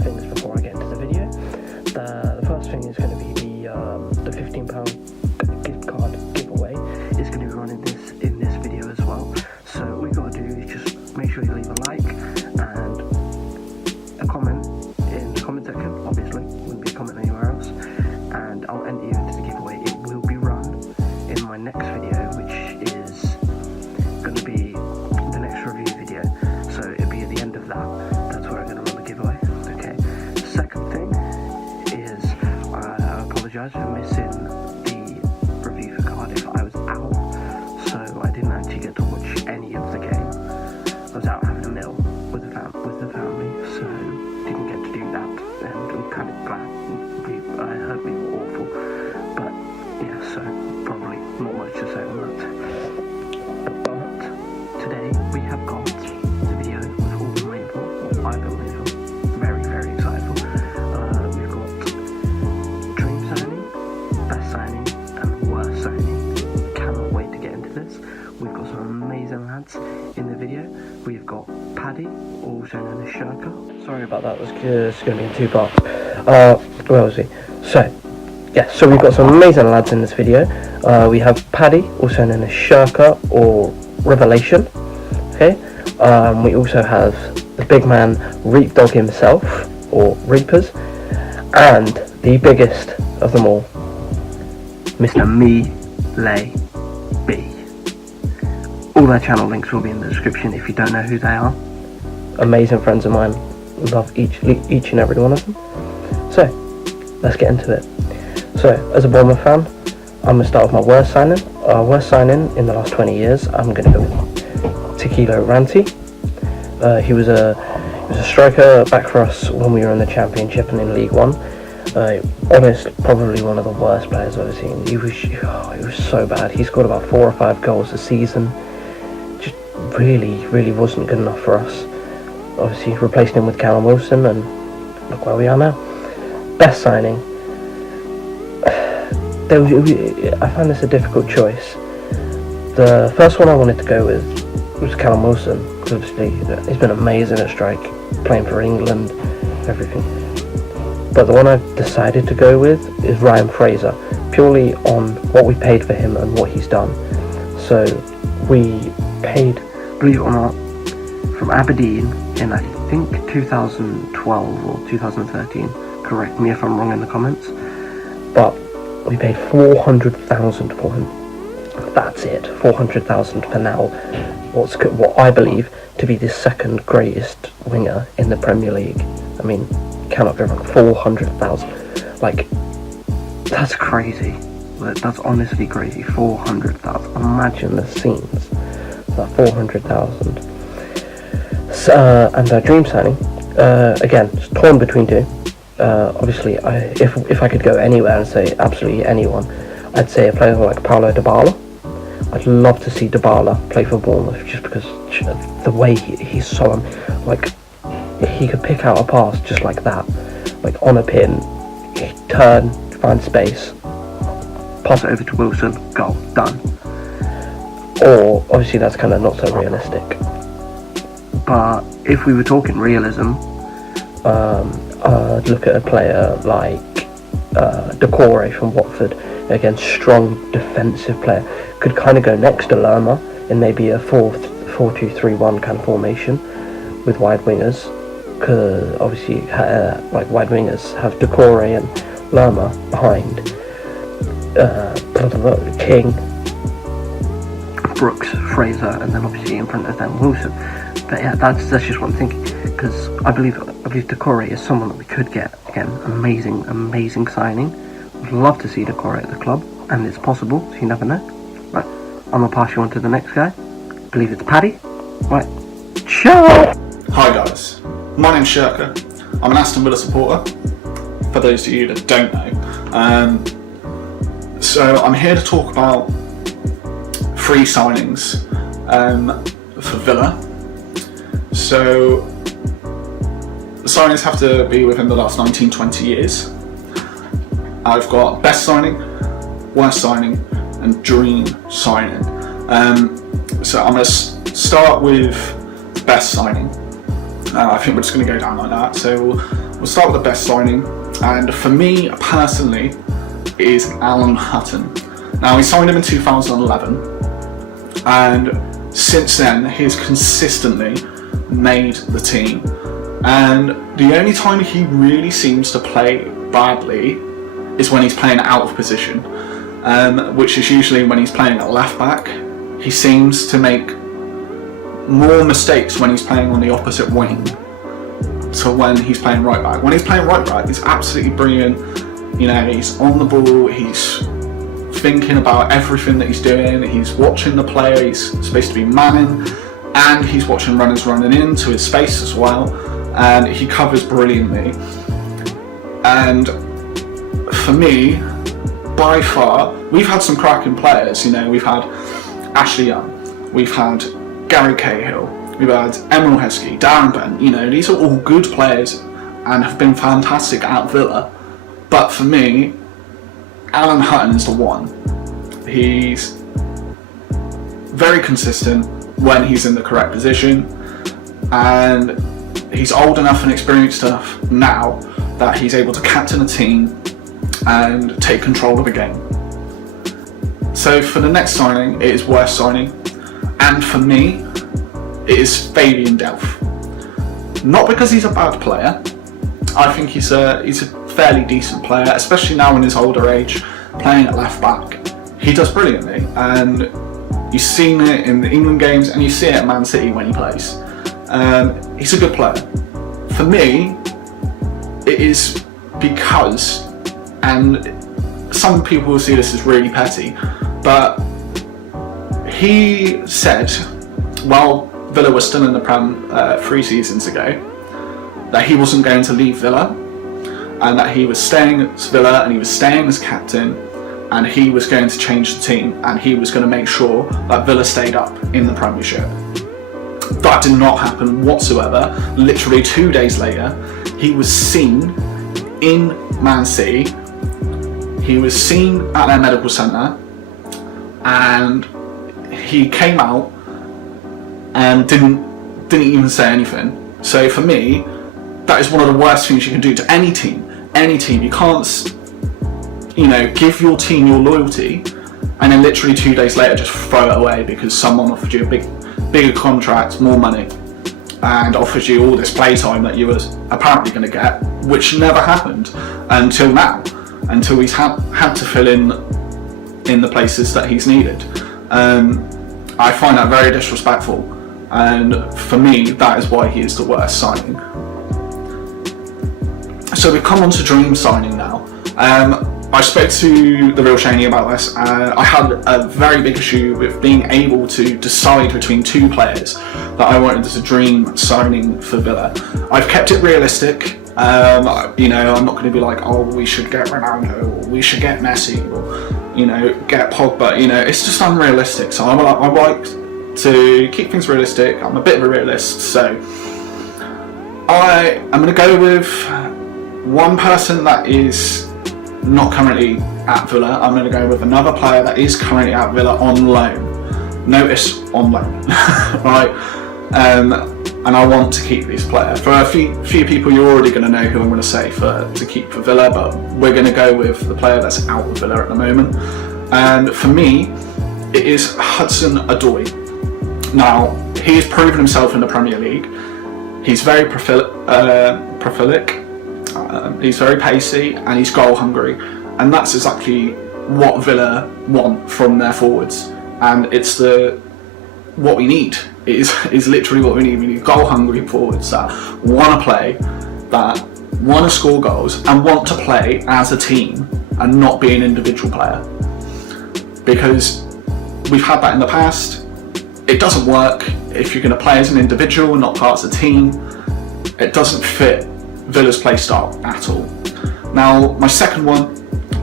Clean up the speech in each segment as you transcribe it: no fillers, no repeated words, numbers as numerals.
things before I get into the video. The first thing is going to be the £15 gift card giveaway. It's going to be running in this video as well. So all you got to do is just make sure you leave a like and a comment in the comment section. Obviously, wouldn't be a comment anywhere else. And I'll enter you into the giveaway. It will be run in my next video, which is going to be the next review video. So it'll be at the end of that. That's where I'm going to run the giveaway. Okay. Second thing is I apologise for missing the review for Cardiff. I was out, so I didn't actually get to watch any of the game. I was out having a meal with the family, so didn't get to do that. And I'm kind of glad. I heard we were awful, but yeah, so probably not much to say on that. But today we have got the video we've all been waiting for, or I've been waiting for. Very, very excited for. We've got dream signing, best signing, and worst signing. Cannot wait to get into this. We've got some amazing lads in the video. We've got Paddy, also known as Shirka. Sorry about that, it was just going to be in two parts. Where was he? So we've got some amazing lads in this video. We have Paddy, also known as Shirka or Revelation. Okay. We also have the big man Reap Dog himself, or REAPERZz, and the biggest of them all, Mr. MeelayyB. All their channel links will be in the description if you don't know who they are. Amazing friends of mine. Love each and every one of them. So let's get into it. So as a Bournemouth fan, I'm going to start with my worst signing. Worst signing in the last 20 years, I'm going to go with Tequila Ranty. He was a striker back for us when we were in the Championship and in League One. Honestly, probably one of the worst players I've ever seen. He was so bad. He scored about 4 or 5 goals a season. Just really wasn't good enough for us. Obviously replaced him with Callum Wilson, and look where we are now. Best signing. I found this a difficult choice. The first one I wanted to go with was Callum Wilson, because obviously he's been amazing at strike, playing for England, everything. But the one I've decided to go with is Ryan Fraser, purely on what we paid for him and what he's done. So we paid, believe it or not, from Aberdeen in I think 2012 or 2013. Correct me if I'm wrong in the comments. But we paid 400,000 for him. That's it, 400,000 for now. What I believe to be the second greatest winger in the Premier League. I mean, cannot go wrong. 400,000. Like, that's crazy. That's honestly crazy. 400,000. Imagine the scenes. That 400,000. And our dream signing. Again, it's torn between two. Obviously, if I could go anywhere and say absolutely anyone, I'd say a player like Paulo Dybala. I'd love to see Dybala play for Bournemouth, just because the way he's so like, he could pick out a pass just like that, like on a pin, turn, find space, pass it over to Wilson, goal, done. Or obviously that's kind of not so realistic. But if we were talking realism, I'd look at a player like Decore from Watford. Again, strong defensive player. Could kind of go next to Lerma in maybe a 4-2-3-1 kind of formation with wide wingers. Because obviously, like wide wingers have Decore and Lerma behind. King, Brooks, Fraser, and then obviously in front of them Wilson. But yeah, that's just what I'm thinking, because I believe Decore is someone that we could get. Again, amazing signing. Would love to see Decore at the club, and it's possible, so you never know. Right, I'm gonna pass you on to the next guy. I believe it's Paddy. Right, ciao! Hi guys, my name's Shirka. I'm an Aston Villa supporter, for those of you that don't know. So I'm here to talk about free signings for Villa. So the signings have to be within the last 19-20 years. I've got best signing, worst signing, and dream signing. So I'm going to start with best signing. I think we're just going to go down like that. So we'll start with the best signing, and for me personally, it is Alan Hutton. Now, he signed him in 2011, and since then he's consistently made the team. And the only time he really seems to play badly is when he's playing out of position, which is usually when he's playing at left back. He seems to make more mistakes when he's playing on the opposite wing to when he's playing right back. When he's playing right back, he's absolutely brilliant. You know, he's on the ball, he's thinking about everything that he's doing, he's watching the player he's supposed to be manning, and he's watching runners running into his space as well, and he covers brilliantly. And for me, by far, we've had some cracking players. You know, we've had Ashley Young, we've had Gary Cahill, we've had Emil Heskey, Darren Bent. You know, these are all good players and have been fantastic at Villa. But for me, Alan Hutton is the one. He's very consistent when he's in the correct position, and he's old enough and experienced enough now that he's able to captain a team and take control of a game. So for the next signing, it is worth signing, and for me, it is Fabian Delph. Not because he's a bad player. I think he's a fairly decent player, especially now in his older age, playing at left back. He does brilliantly, and you've seen it in the England games, and you see it at Man City when he plays. He's a good player. For me, it is because, and some people will see this as really petty, but he said, while Villa was still in the Prem 3 seasons ago, that he wasn't going to leave Villa, and that he was staying at Villa and he was staying as captain, and he was going to change the team, and he was going to make sure that Villa stayed up in the Premiership. That did not happen whatsoever. Literally 2 days later, he was seen in Man City, he was seen at their medical centre, and he came out and didn't even say anything. So for me, that is one of the worst things you can do to any team. Any team, you can't, you know, give your team your loyalty and then literally 2 days later just throw it away because someone offered you a bigger contract, more money, and offers you all this playtime that you were apparently going to get, which never happened until now, until he's had to fill in the places that he's needed. I find that very disrespectful, and for me, that is why he is the worst signing. So we've come on to dream signing now. I spoke to the real Shaney about this, and I had a very big issue with being able to decide between two players that I wanted as a dream signing for Villa. I've kept it realistic. You know, I'm not going to be like, oh, we should get Ronaldo, or we should get Messi, or, you know, get Pogba. You know, it's just unrealistic. So I like to keep things realistic. I'm a bit of a realist, so I'm going to go with one person that is not currently at Villa. I'm going to go with another player that is currently at Villa on loan. Notice, on loan, right? And I want to keep this player. For a few people, you're already going to know who I'm going to say to keep for Villa, but we're going to go with the player that's out of Villa at the moment. And for me, it is Hudson-Odoi. Now, he has proven himself in the Premier League. He's very prolific. He's very pacey, and he's goal hungry, and that's exactly what Villa want from their forwards, and it's what we need. It is literally what we need. We need goal hungry forwards that want to play, that want to score goals, and want to play as a team and not be an individual player, because we've had that in the past. It doesn't work if you're going to play as an individual and not part of a team. It doesn't fit Villa's play style at all. Now, my second one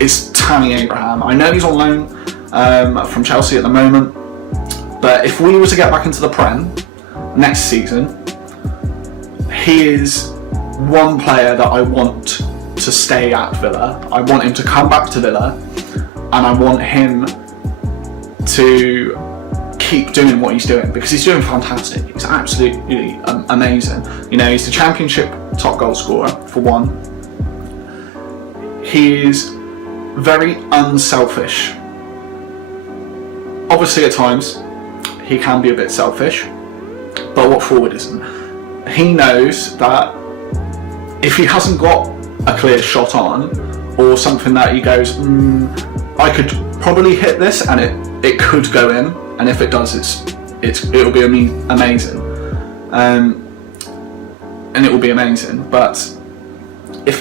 is Tammy Abraham. I know he's on loan from Chelsea at the moment, but if we were to get back into the Prem next season, he is one player that I want to stay at Villa. I want him to come back to Villa, and I want him to keep doing what he's doing, because he's doing fantastic. He's absolutely amazing. You know, he's the championship top goal scorer for one. He's very unselfish. Obviously at times he can be a bit selfish, but what forward isn't? He knows that if he hasn't got a clear shot on, or something that he goes, I could probably hit this and it could go in, and if it does, it'll be amazing, and it will be amazing. But if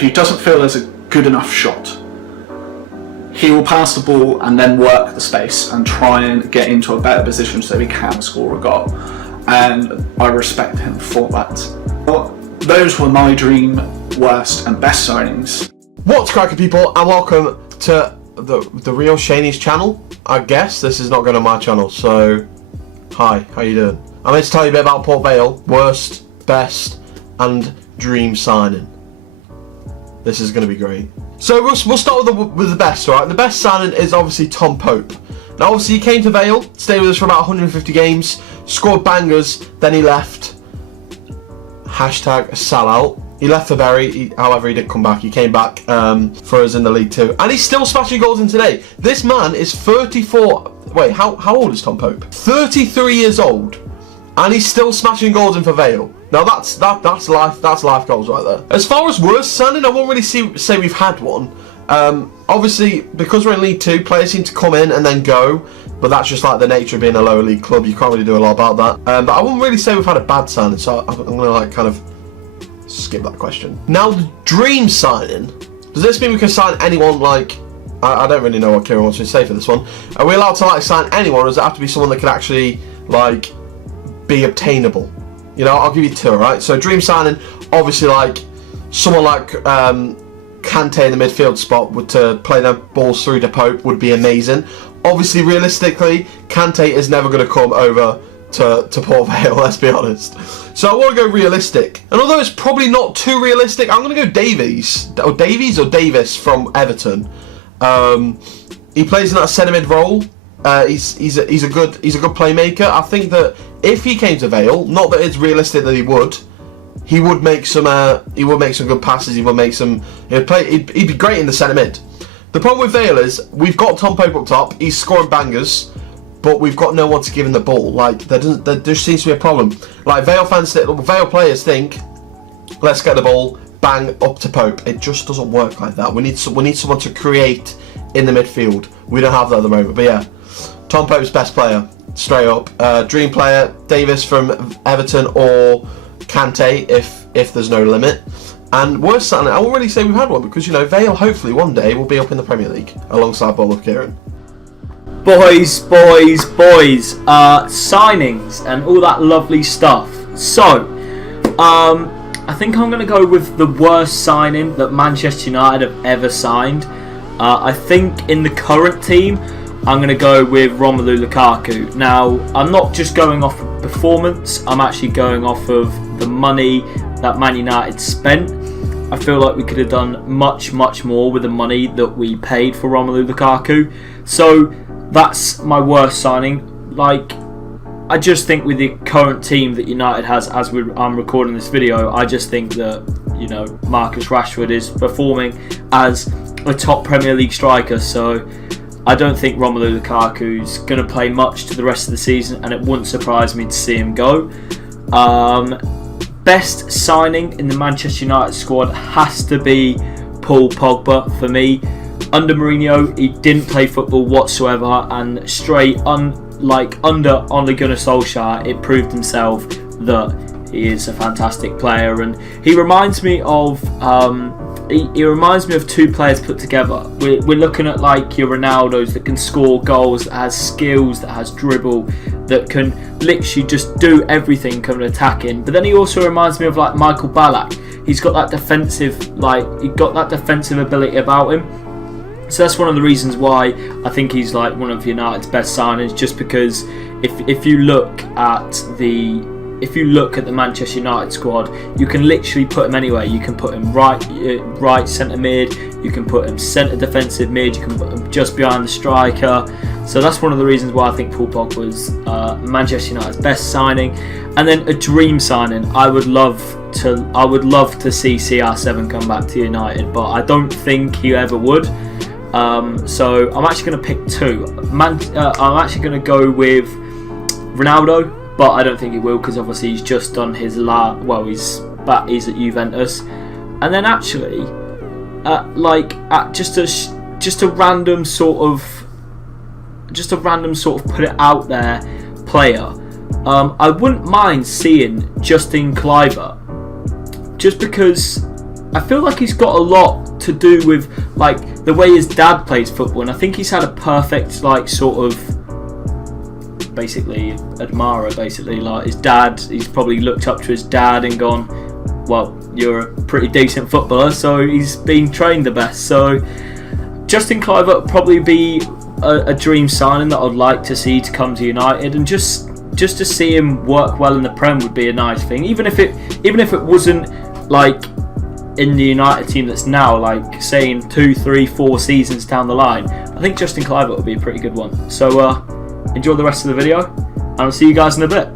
he doesn't feel there's a good enough shot, he will pass the ball and then work the space and try and get into a better position so he can score a goal, and I respect him for that. Well, those were my dream worst and best signings. What's cracking, people, and welcome to the real Shaney's channel. I guess this is not going on my channel, so hi, how you doing? I'm here to tell you a bit about Port Vale, worst, best, and dream signing. This is going to be great. So we'll start with the best, alright? The best signing is obviously Tom Pope. Now obviously he came to Vale, stayed with us for about 150 games, scored bangers, then he left. Hashtag sellout. He left for Bury, however he did come back. He came back for us in the League 2. And he's still smashing goals in today. This man is 34... Wait, how old is Tom Pope? 33 years old. And he's still smashing goals in for Vale. Now that's life goals right there. As far as worst signing, I won't really say we've had one. Obviously, because we're in League 2, players seem to come in and then go. But that's just like the nature of being a lower league club. You can't really do a lot about that. But I wouldn't really say we've had a bad signing. So I'm going to like kind of skip that question. Now the dream signing. Does this mean we can sign anyone? Like, I don't really know what Kieran wants me to say for this one. Are we allowed to like sign anyone, or does it have to be someone that can actually like be obtainable? You know, I'll give you two, right? So dream signing, obviously like someone like Kante in the midfield spot to play their balls through to Pope would be amazing. Obviously, realistically, Kante is never going to come over to Port Vale, let's be honest. So I want to go realistic. And although it's probably not too realistic, I'm going to go Davies or Davis from Everton. He plays in that centre mid role. He's a good playmaker. I think that if he came to Vale, not that it's realistic that he would make some good passes. He'd be great in the centre mid. The problem with Vale is we've got Tom Pope up top. He's scoring bangers, but we've got no one to give him the ball. Like there just seems to be a problem. Like Vale players think, let's get the ball, bang up to Pope. It just doesn't work like that. We need someone to create in the midfield. We don't have that at the moment. But yeah, Tom Pope's best player, straight up. Dream player, Davis from Everton or Kante if there's no limit. And worst signing, I won't really say we've had one, because you know Vale hopefully one day will be up in the Premier League alongside Bournemouth. Kieran. Boys, signings and all that lovely stuff. So, I think I'm going to go with the worst signing that Manchester United have ever signed. I think in the current team, I'm going to go with Romelu Lukaku. Now, I'm not just going off of performance, I'm actually going off of the money that Man United spent. I feel like we could have done much more with the money that we paid for Romelu Lukaku. So that's my worst signing. Like, I just think with the current team that United has, as I'm recording this video, I just think that, you know, Marcus Rashford is performing as a top Premier League striker. So I don't think Romelu Lukaku's going to play much to the rest of the season, and it wouldn't surprise me to see him go. Best signing in the Manchester United squad has to be Paul Pogba for me. Under Mourinho, he didn't play football whatsoever, and under Ole Gunnar Solskjaer, it proved himself that he is a fantastic player, and he reminds me of two players put together. We're looking at like your Ronaldos that can score goals, that has skills, that has dribble, that can literally just do everything coming attacking. But then he also reminds me of like Michael Ballack. He's got that defensive ability about him. So that's one of the reasons why I think he's like one of United's best signings. Just because if you look at the Manchester United squad, you can literally put him anywhere. You can put him right centre mid, you can put him centre defensive mid, you can put him just behind the striker. So that's one of the reasons why I think Paul Pogba was Manchester United's best signing. And then a dream signing, I would love to see CR7 come back to United, but I don't think he ever would. So I'm actually going to pick two. I'm actually going to go with Ronaldo, but I don't think he will, because obviously he's just done his he's at Juventus. And then actually, just a random sort of put it out there player. I wouldn't mind seeing Justin Kluivert, just because I feel like he's got a lot to do with like the way his dad plays football, and I think he's had a perfect like sort of basically admirer. Basically, like his dad, he's probably looked up to his dad and gone, well, you're a pretty decent footballer, so he's been trained the best. So Justin Kluivert would probably be a dream signing that I'd like to see to come to United, and just to see him work well in the Prem would be a nice thing. Even if it wasn't like in the United team that's now, like saying 2, 3, 4 seasons down the line, I think Justin Kluivert would be a pretty good one. So enjoy the rest of the video, and I'll see you guys in a bit.